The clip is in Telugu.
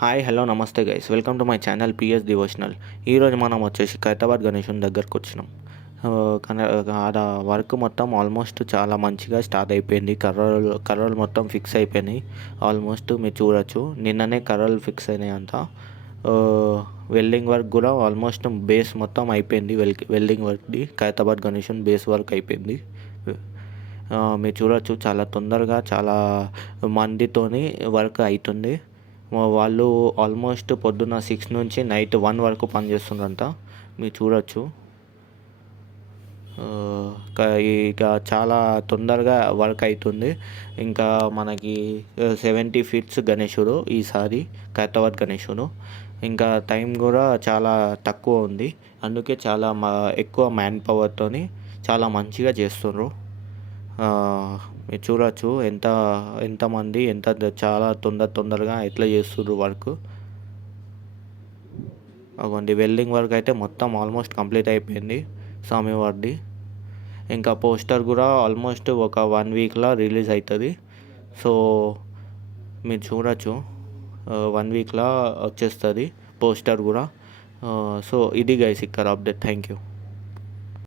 హాయ్ హలో నమస్తే guys, welcome to my channel PS devotional. ఈరోజు మనం వచ్చేసి ఖైరతాబాద్ గణేశుని దగ్గరకు వచ్చినాం. ఆడ వర్క్ మొత్తం ఆల్మోస్ట్ చాలా మంచిగా స్టార్ట్ అయిపోయింది. కర్రలు మొత్తం ఫిక్స్ అయిపోయినాయి. ఆల్మోస్ట్ మీరు చూడొచ్చు, నిన్ననే కర్రలు ఫిక్స్ అయినాయి అంతా. వెల్డింగ్ వర్క్ కూడా ఆల్మోస్ట్ బేస్ మొత్తం అయిపోయింది. వెల్డింగ్ వర్క్ది ఖైరతాబాద్ గణేశుని బేస్ వర్క్ అయిపోయింది. మీరు చూడొచ్చు, చాలా తొందరగా చాలా మందితోని వర్క్ అవుతుంది. వాళ్ళు ఆల్మోస్ట్ పొద్దున్న 6 నుంచి నైట్ 1 వరకు పనిచేస్తుందంట. మీరు చూడొచ్చు. ఇక చాలా తొందరగా వర్క్ అవుతుంది. ఇంకా మనకి 70 ఫీట్స్ గణేశుడు ఈసారి ఖైరతాబాద్ గణేశుడు. ఇంకా టైం కూడా చాలా తక్కువ ఉంది, అందుకే చాలా ఎక్కువ మ్యాన్ పవర్తోని చాలా మంచిగా చేస్తుర్రు. మీరు చూడొచ్చు ఎంతమంది చాలా తొందరగా ఎట్లా చేస్తుర్రు వర్క్. అవ్వండి, వెల్డింగ్ వర్క్ అయితే మొత్తం ఆల్మోస్ట్ కంప్లీట్ అయిపోయింది స్వామివారిది. ఇంకా పోస్టర్ కూడా ఆల్మోస్ట్ ఒక 1 వీక్లో రిలీజ్ అవుతుంది. సో మీరు చూడొచ్చు, 1 వీక్లో వచ్చేస్తుంది పోస్టర్ కూడా. సో ఇది గైస్ ఇక్కడ అప్డేట్. Thank you.